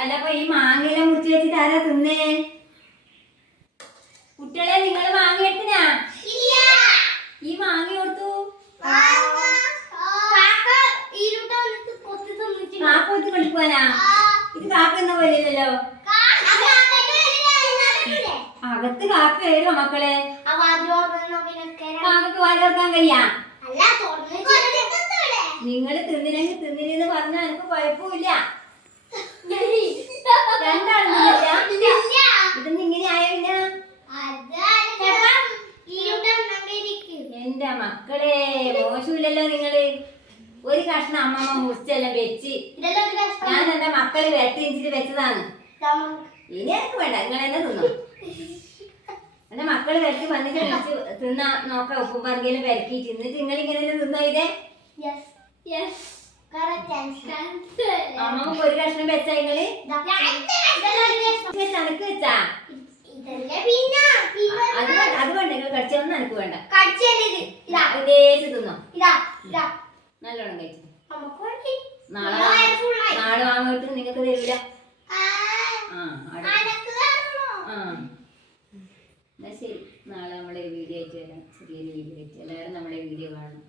അല്ല അപ്പൊ ഈ മാങ്ങയില മുറിച്ച് വെച്ചിട്ട് ആരാ തിന്നേ? കുട്ടികളെ നിങ്ങൾ മാങ്ങ എടുത്തിനാ? ഈ മാങ്ങ കൊടുത്തു കാക്ക കൊടുത്ത് കളിക്കുവാനാ? ഇത് കാക്ക എന്ന പോലെയല്ലോ. അകത്ത് കാക്ക വരുമോ മക്കളെ? കാക്കക്ക് വാല് തുറക്കാൻ കഴിയാ? നിങ്ങള് തിന്നിനെങ്കിൽ തിന്നിനെന്ന് പറഞ്ഞാൽ എനിക്ക് കുഴപ്പമില്ല. ഇതൊന്നും ഇങ്ങനെ ആയില്ല. എന്റെ മക്കളെ മോശമില്ലല്ലോ നിങ്ങള്. ഒരു കഷ്ണം അമ്മമ്മ മുറിച്ചെല്ലാം വെച്ച് ഞാൻ എന്റെ മക്കള് വെട്ടിച്ചിട്ട് വെച്ചതാണ്. ഇനി എനിക്ക് വേണ്ട, നിങ്ങൾ തന്നെ തിന്നോ. എന്റെ മക്കള് വെട്ടി വന്നിട്ട് വെച്ച് തിന്നാ നോക്കാം. ഉപ്പും പറങ്കിലും പെരക്കിട്ട് എന്നിട്ട് നിങ്ങൾ ഇങ്ങനെ തിന്നോ? ഇതേ അമ്മമ്മക്ക് ഒരു കഷ്ണം വെച്ചാ നിങ്ങള് തനക്ക് വെച്ചാ അത് വേണ്ട. നിങ്ങൾ കടിച്ചൊന്നും എനിക്ക് വേണ്ട. ഇതേച്ച് തിന്നോ. നല്ലോണം കഴിച്ചു. നാളെ വാങ്ങിട്ട് നിങ്ങൾക്ക് തരില്ല. എന്നാ ശരി, നാളെ നമ്മളെ വീഡിയോ ആയിട്ട് വരാം. ചെറിയൊരു വീഡിയോ ആയിട്ട് എല്ലാവരും നമ്മളെ വീഡിയോ കാണണം.